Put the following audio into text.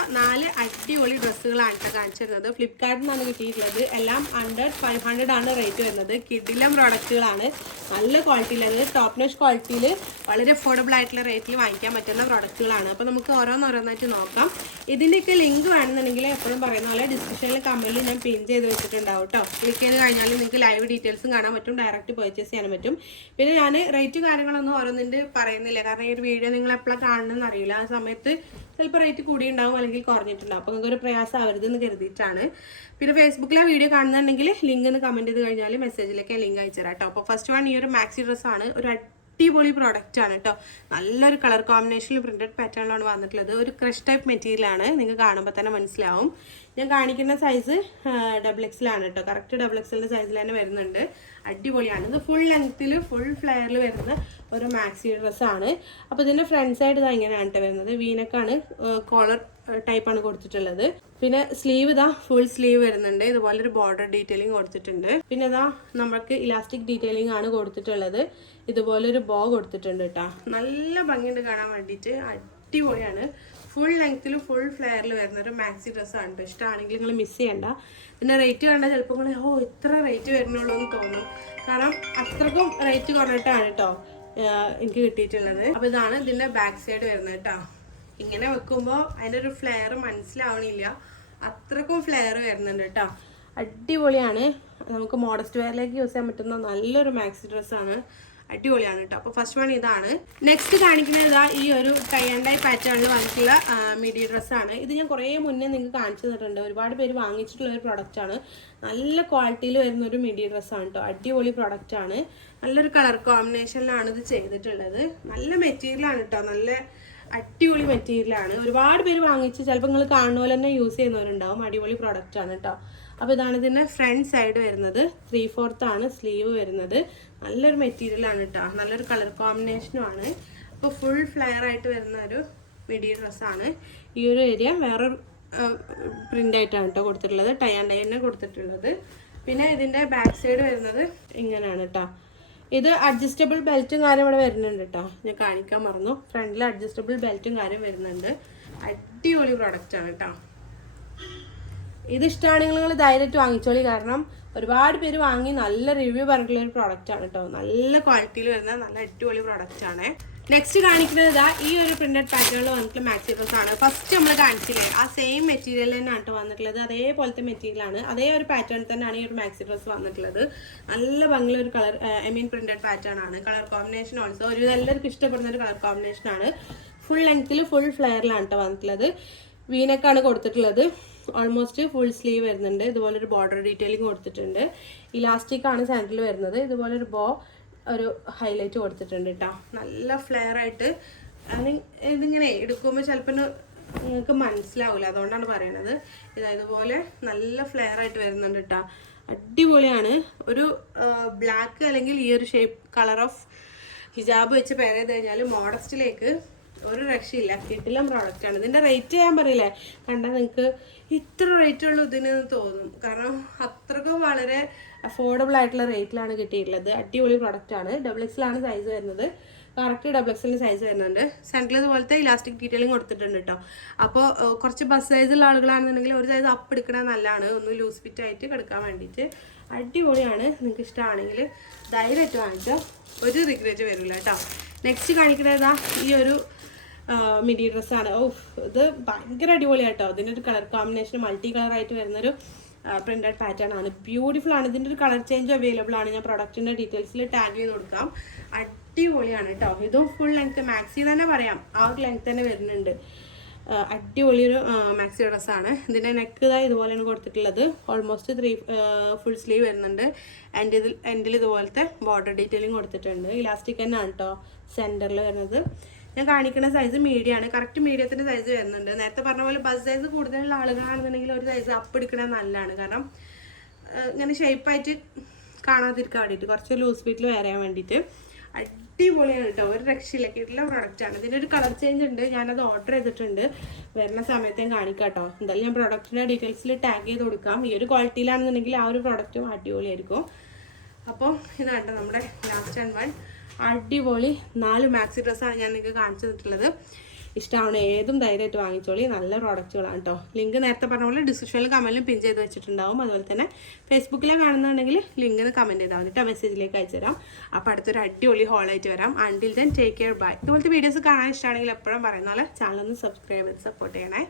4 അടിപൊളി ഡ്രസ്സുകളാണ് കാണിച്ചു തരുന്നത്. ഫ്ലിപ്കാർട്ടിൽ നിന്നാണ് കിട്ടിയിട്ടുള്ളത്. എല്ലാം അണ്ടർ 500 ആണ് റേറ്റ് വരുന്നത്. കിഡിലം പ്രോഡക്റ്റുകളാണ്, നല്ല ക്വാളിറ്റിയിലുള്ളത്. ടോപ്പ് നോച്ച് ക്വാളിറ്റിയിൽ വളരെ അഫോർഡബിൾ ആയിട്ടുള്ള റേറ്റിൽ വാങ്ങിക്കാൻ പറ്റുന്ന പ്രോഡക്റ്റുകളാണ്. അപ്പോൾ നമുക്ക് ഓരോന്നോരോന്നായിട്ട് നോക്കാം. ഇതിൻ്റെയൊക്കെ ലിങ്ക് വേണമെന്നുണ്ടെങ്കിൽ എപ്പോഴും പറയുന്ന പോലെ ഡിസ്ക്രിപ്ഷനിൽ കമൻറ്റിൽ ഞാൻ പിൻ ചെയ്ത് വെച്ചിട്ടുണ്ടാവും കേട്ടോ. ക്ലിക്ക് ചെയ്ത് കഴിഞ്ഞാൽ നിങ്ങൾക്ക് ലൈവ് ഡീറ്റെയിൽസും കാണാൻ പറ്റും, ഡയറക്റ്റ് പർച്ചേസ് ചെയ്യാൻ പറ്റും. പിന്നെ ഞാൻ റേറ്റ് കാര്യങ്ങളൊന്നും ഓരോന്നിൻ്റെ പറയുന്നില്ല, കാരണം ഈ ഒരു വീഡിയോ നിങ്ങൾ എപ്പോഴാണ് കാണണമെന്ന് അറിയില്ല. ആ സമയത്ത് ചിലപ്പോൾ റേറ്റ് കൂടിയുണ്ടാവും അല്ലെങ്കിൽ കുറഞ്ഞിട്ടുണ്ടാവും. അപ്പോൾ നിങ്ങൾക്ക് ഒരു പ്രയാസം ആവരുതെന്ന് കരുതിയിട്ടാണ്. പിന്നെ ഫേസ്ബുക്കിലെ വീഡിയോ കാണുന്നുണ്ടെങ്കിൽ ലിങ്ക് ഒന്ന് കമൻറ്റ് ചെയ്ത് കഴിഞ്ഞാൽ മെസ്സേജിലേക്ക് ലിങ്ക് അയച്ചു തരാം കേട്ടോ. അപ്പോൾ ഫസ്റ്റ് വൺ ഈ ഒരു മാക്സി ഡ്രസ്സാണ്. ഒരു അടിപൊളി പ്രോഡക്റ്റ് ആണ് കേട്ടോ. നല്ലൊരു കളർ കോമ്പിനേഷനിൽ പ്രിന്റഡ് പാറ്റേണിലാണ് വന്നിട്ടുള്ളത്. ഒരു ക്രഷ് ടൈപ്പ് മെറ്റീരിയലാണ്, നിങ്ങൾക്ക് കാണുമ്പോൾ തന്നെ മനസ്സിലാവും. ഞാൻ കാണിക്കുന്ന സൈസ് XXL ആണ് കേട്ടോ. കറക്റ്റ് XXL സൈസിൽ തന്നെ വരുന്നുണ്ട്. അടിപൊളിയാണ്. ഇത് ഫുൾ ലെങ്ത്തിൽ ഫുൾ ഫ്ലെയറിൽ വരുന്ന ഒരു മാക്സി ഡ്രസ്സാണ്. അപ്പോൾ ഇതിൻ്റെ ഫ്രണ്ട് സൈഡ് ഇതാ ഇങ്ങനെയാണ് കേട്ടോ വരുന്നത്. വീനക്കാണ്, കോളർ ടൈപ്പാണ് കൊടുത്തിട്ടുള്ളത്. പിന്നെ സ്ലീവ് ഇതാ ഫുൾ സ്ലീവ് വരുന്നുണ്ട്. ഇതുപോലൊരു ബോർഡർ ഡീറ്റെയിലിംഗ് കൊടുത്തിട്ടുണ്ട്. പിന്നെ ഇതാ നമുക്ക് ഇലാസ്റ്റിക് ഡീറ്റെയിലിംഗ് ആണ് കൊടുത്തിട്ടുള്ളത്. ഇതുപോലൊരു ബോ കൊടുത്തിട്ടുണ്ട് കേട്ടോ. നല്ല ഭംഗിയുണ്ട് കാണാൻ വേണ്ടിയിട്ട്. അടിപൊളിയാണ്. ഫുൾ ലെങ്ത്തിൽ ഫുൾ ഫ്ലെയറിൽ വരുന്ന ഒരു മാക്സി ഡ്രസ്സാണ് കേട്ടോ. ഇഷ്ടമാണെങ്കിൽ നിങ്ങൾ മിസ് ചെയ്യണ്ട. പിന്നെ റേറ്റ് കണ്ടാൽ ചിലപ്പോൾ നിങ്ങൾ ഇത്ര റേറ്റ് വരുന്നുള്ളൂ എന്ന് തോന്നും, കാരണം അത്രക്കും റേറ്റ് കുറഞ്ഞിട്ടാണ് കേട്ടോ എനിക്ക് കിട്ടിയിട്ടുള്ളത്. അപ്പോൾ ഇതാണ് ഇതിൻ്റെ ബാക്ക് സൈഡ് വരുന്നത് കേട്ടോ. ഇങ്ങനെ വെക്കുമ്പോൾ അതിൻ്റെ ഒരു ഫ്ലെയർ മനസ്സിലാവണില്ല, അത്രക്കും ഫ്ലെയർ വരുന്നുണ്ട് കേട്ടോ. അടിപൊളിയാണ്. നമുക്ക് മോഡസ്റ്റ് വെയറിലേക്ക് യൂസ് ചെയ്യാൻ പറ്റുന്ന നല്ലൊരു മാക്സി ഡ്രസ്സാണ്. അടിപൊളിയാണ് കേട്ടോ. അപ്പോൾ ഫസ്റ്റ് വൺ ഇതാണ്. നെക്സ്റ്റ് കാണിക്കുന്നത് ഇതാ ഈ ഒരു ടൈ ആൻഡ് ഡൈ പാറ്റേണിൽ വന്നിട്ടുള്ള മിഡി ഡ്രസ്സാണ്. ഇത് ഞാൻ കുറേ മുന്നേ നിങ്ങൾക്ക് കാണിച്ചു തന്നിട്ടുണ്ട്. ഒരുപാട് പേര് വാങ്ങിച്ചിട്ടുള്ള ഒരു പ്രൊഡക്റ്റാണ്. നല്ല ക്വാളിറ്റിയിൽ വരുന്ന ഒരു മിഡി ഡ്രസ്സാണ് കേട്ടോ. അടിപൊളി പ്രൊഡക്റ്റാണ്. നല്ലൊരു കളർ കോമ്പിനേഷനിലാണ് ഇത് ചെയ്തിട്ടുള്ളത്. നല്ല മെറ്റീരിയലാണ് കേട്ടോ. നല്ല അടിപൊളി മെറ്റീരിയലാണ്. ഒരുപാട് പേര് വാങ്ങിച്ച് ചിലപ്പോൾ നിങ്ങൾ കാണുന്ന പോലെ തന്നെ യൂസ് ചെയ്യുന്നവരുണ്ടാവും. അടിപൊളി പ്രൊഡക്റ്റാണ് കേട്ടോ. അപ്പോൾ ഇതാണ് ഇതിൻ്റെ ഫ്രണ്ട് സൈഡ് വരുന്നത്. 3/4 ആണ് സ്ലീവ് വരുന്നത്. നല്ലൊരു മെറ്റീരിയലാണ് കേട്ടോ. നല്ലൊരു കളർ കോമ്പിനേഷനുമാണ്. അപ്പോൾ ഫുൾ ഫ്ലെയർ ആയിട്ട് വരുന്ന ഒരു മിഡി ഡ്രസ്സാണ്. ഈ ഒരു ഏരിയ വേറൊരു പ്രിൻ്റായിട്ടാണ് കേട്ടോ കൊടുത്തിട്ടുള്ളത്. ടൈ ആൻഡ് ഡൈ തന്നെ കൊടുത്തിട്ടുള്ളത്. പിന്നെ ഇതിൻ്റെ ബാക്ക് സൈഡ് വരുന്നത് ഇങ്ങനെയാണ് കേട്ടോ. ഇത് അഡ്ജസ്റ്റബിൾ ബെൽറ്റും കാര്യം ഇവിടെ വരുന്നുണ്ട് കേട്ടോ. ഞാൻ കാണിക്കാൻ മറന്നു. ഫ്രണ്ടിൽ അഡ്ജസ്റ്റബിൾ ബെൽറ്റും കാര്യം വരുന്നുണ്ട്. അടിപൊളി പ്രൊഡക്റ്റാണ് കേട്ടോ. ഇത് ഇഷ്ടമാണെങ്കിൽ നിങ്ങൾ ധൈര്യമായിട്ട് വാങ്ങിച്ചോളി, കാരണം ഒരുപാട് പേര് വാങ്ങി നല്ല റിവ്യൂ പറഞ്ഞിട്ടുള്ള ഒരു പ്രോഡക്റ്റാണ് കേട്ടോ. നല്ല ക്വാളിറ്റിയിൽ വരുന്ന നല്ല അടിപൊളി പ്രോഡക്റ്റാണ്. നെക്സ്റ്റ് കാണിക്കുന്നത് ഇതാ ഈ ഒരു പ്രിന്റഡ് പാറ്റേണിൽ വന്നിട്ടുള്ള മാക്സി ഡ്രസ്സാണ്. ഫസ്റ്റ് നമ്മൾ കാണിച്ചില്ലേ ആ സെയിം മെറ്റീരിയൽ തന്നെയാണ് കേട്ടോ വന്നിട്ടുള്ളത്. അതേപോലത്തെ മെറ്റീരിയലാണ്, അതേ ഒരു പാറ്റേൺ തന്നെയാണ് ഈ ഒരു മാക്സി ഡ്രസ്സ് വന്നിട്ടുള്ളത്. നല്ല ഭംഗിയുള്ള ഒരു കളർ പ്രിന്റഡ് പാറ്റേൺ ആണ്. കളർ കോമ്പിനേഷൻ ഓൾസോ ഒരു എല്ലാവർക്കും ഇഷ്ടപ്പെടുന്ന ഒരു കളർ കോമ്പിനേഷനാണ്. ഫുൾ ലെങ്ത്തിൽ ഫുൾ ഫ്ലെയറിലാണ് കേട്ടോ വന്നിട്ടുള്ളത്. വീനക്കാണ് കൊടുത്തിട്ടുള്ളത്. ഓൾമോസ്റ്റ് ഫുൾ സ്ലീവ് വരുന്നുണ്ട്. ഇതുപോലൊരു ബോർഡർ ഡീറ്റെയിലിംഗ് കൊടുത്തിട്ടുണ്ട്. ഇലാസ്റ്റിക് ആണ് സെൻറ്ററിൽ വരുന്നത്. ഇതുപോലൊരു ബോ ഒരു ഹൈലൈറ്റ് കൊടുത്തിട്ടുണ്ട് കേട്ടോ. നല്ല ഫ്ലെയർ ആയിട്ട് ഇതിങ്ങനെ എടുക്കുമ്പോൾ ചിലപ്പോൾ നിങ്ങൾക്ക് മനസ്സിലാവില്ല, അതുകൊണ്ടാണ് പറയണത്. ഇതുപോലെ നല്ല ഫ്ലെയർ ആയിട്ട് വരുന്നുണ്ട് കേട്ടോ. അടിപൊളിയാണ്. ഒരു ബ്ലാക്ക് അല്ലെങ്കിൽ ഈ ഒരു ഷേപ്പ് കളർ ഓഫ് ഹിജാബ് വെച്ച് പെയർ ചെയ്ത് കഴിഞ്ഞാൽ മോഡസ്റ്റിലേക്ക് ഒരു രക്ഷയില്ല. കിട്ടില്ല പ്രോഡക്റ്റാണ്. ഇതിൻ്റെ റേറ്റ് ഞാൻ പറയില്ലേ, കണ്ടാൽ നിങ്ങൾക്ക് ഇത്ര റേറ്റ് ഉള്ളൂ ഇതിന് തോന്നും, കാരണം അത്രക്കും വളരെ അഫോർഡബിൾ ആയിട്ടുള്ള റേറ്റിലാണ് കിട്ടിയിട്ടുള്ളത്. അടിപൊളി പ്രൊഡക്റ്റാണ്. XXL ആണ് സൈസ് വരുന്നത്. കറക്റ്റ് XXL സൈസ് വരുന്നുണ്ട്. സെൻറ്ററിൽ ഇതുപോലത്തെ ഇലാസ്റ്റിക് ഡീറ്റെയിലിംഗ് കൊടുത്തിട്ടുണ്ട് കേട്ടോ. അപ്പോൾ കുറച്ച് ബസ് സൈസുള്ള ആളുകളാണെന്നുണ്ടെങ്കിൽ ഒരു സൈസ് അപ്പ് എടുക്കണത് നല്ലതാണ്, ഒന്ന് ലൂസ് ഫിറ്റ് ആയിട്ട് കിടക്കാൻ വേണ്ടിയിട്ട്. അടിപൊളിയാണ്. നിങ്ങൾക്ക് ഇഷ്ടമാണെങ്കിൽ ധൈര്യമായിട്ട് വാങ്ങിച്ചോ, ഒരു റിഗ്രറ്റ് വരില്ല കേട്ടോ. നെക്സ്റ്റ് കാണിക്കുന്നത് ഈ ഒരു മിഡി ഡ്രസ്സാണ്. ഇത് ഭയങ്കര അടിപൊളിയാട്ടോ. ഇതിൻ്റെ ഒരു കളർ കോമ്പിനേഷൻ മൾട്ടി കളറായിട്ട് വരുന്നൊരു പ്രിന്റഡ് പാറ്റേൺ ആണ്. ബ്യൂട്ടിഫുൾ ആണ്. ഇതിൻ്റെ ഒരു കളർ ചേഞ്ച് അവൈലബിൾ ആണ്. ഞാൻ പ്രൊഡക്റ്റിൻ്റെ ഡീറ്റെയിൽസിൽ ടാഗ് ചെയ്ത് കൊടുക്കാം. അടിപൊളിയാണ് കേട്ടോ. ഇതും ഫുൾ ലെങ്ത് മാക്സി തന്നെ പറയാം, ആ ഒരു ലെങ്ത് തന്നെ വരുന്നുണ്ട്. അടിപൊളിയൊരു മാക്സി ഡ്രസ്സാണ്. ഇതിൻ്റെ നെക്ക് ഇതുപോലെയാണ് കൊടുത്തിട്ടുള്ളത്. ഓൾമോസ്റ്റ് ഫുൾ സ്ലീവ് വരുന്നുണ്ട്. എൻഡിൽ ഇതുപോലത്തെ ബോർഡർ ഡീറ്റെയിലിംഗ് കൊടുത്തിട്ടുണ്ട്. ഇലാസ്റ്റിക് തന്നെയാണ് കേട്ടോ സെൻറ്ററിൽ വരുന്നത്. ഞാൻ കാണിക്കുന്ന സൈസ് മീഡിയം ആണ്. കറക്റ്റ് മീഡിയത്തിൻ്റെ സൈസ് വരുന്നുണ്ട്. നേരത്തെ പറഞ്ഞ പോലെ ബസ് സൈസ് കൂടുതലുള്ള ആളുകളാണെന്നുണ്ടെങ്കിൽ ഒരു സൈസ് അപ്പ് എടുക്കണത് നല്ലതാണ്, കാരണം ഇങ്ങനെ ഷേപ്പായിട്ട് കാണാതിരിക്കാൻ വേണ്ടിയിട്ട്, കുറച്ച് ലൂസ് ഫിറ്റിൽ വരാൻ വേണ്ടിയിട്ട്. അടിപൊളിയാണ് കേട്ടോ. ഒരു രക്ഷയില്ല. കിട്ടുന്ന പ്രൊഡക്റ്റാണ്. ഇതിൻ്റെ ഒരു കളർ ചേഞ്ച് ഉണ്ട്. ഞാനത് ഓർഡർ ചെയ്തിട്ടുണ്ട്. വരുന്ന സമയത്ത് ഞാൻ കാണിക്കാം കേട്ടോ. എന്തായാലും ഞാൻ പ്രൊഡക്റ്റിൻ്റെ ഡീറ്റെയിൽസിൽ ടാഗ് ചെയ്ത് കൊടുക്കാം. ഈ ഒരു ക്വാളിറ്റിയിലാണെന്നുണ്ടെങ്കിൽ ആ ഒരു പ്രൊഡക്റ്റും അടിപൊളിയായിരിക്കും. അപ്പോൾ ഇതാണ് നമ്മുടെ ലാസ്റ്റ് ആൻഡ് വൺ അടിപൊളി 4 മാക്സി ഡ്രസ്സാണ് ഞാൻ നിങ്ങൾക്ക് കാണിച്ചു തന്നിട്ടുള്ളത്. ഇഷ്ടമാണ് ഏതും ധൈര്യമായിട്ട് വാങ്ങിച്ചോളി. നല്ല പ്രോഡക്റ്റുകളാണ് കേട്ടോ. ലിങ്ക് നേരത്തെ പറഞ്ഞ പോലെ ഡിസ്ക്രിപ്ഷനിൽ കമൻറ്റിലും പിൻ ചെയ്ത് വെച്ചിട്ടുണ്ടാവും. അതുപോലെ തന്നെ ഫേസ്ബുക്കിലെ കാണുന്നുണ്ടെങ്കിൽ ലിങ്ക് കമൻറ്റ് ചെയ്താൽ മതി കേട്ടോ, മെസ്സേജിലേക്ക് അയച്ചു തരാം. അപ്പോൾ അടുത്തൊരു അടിപൊളി ഹോളായിട്ട് വരാം. Until then take care, bye. ഇതുപോലത്തെ വീഡിയോസ് കാണാൻ ഇഷ്ടമാണെങ്കിൽ എപ്പോഴും പറയുന്ന പോലെ ചാനൽ ഒന്ന് സബ്സ്ക്രൈബ് ചെയ്ത് സപ്പോർട്ട് ചെയ്യണേ.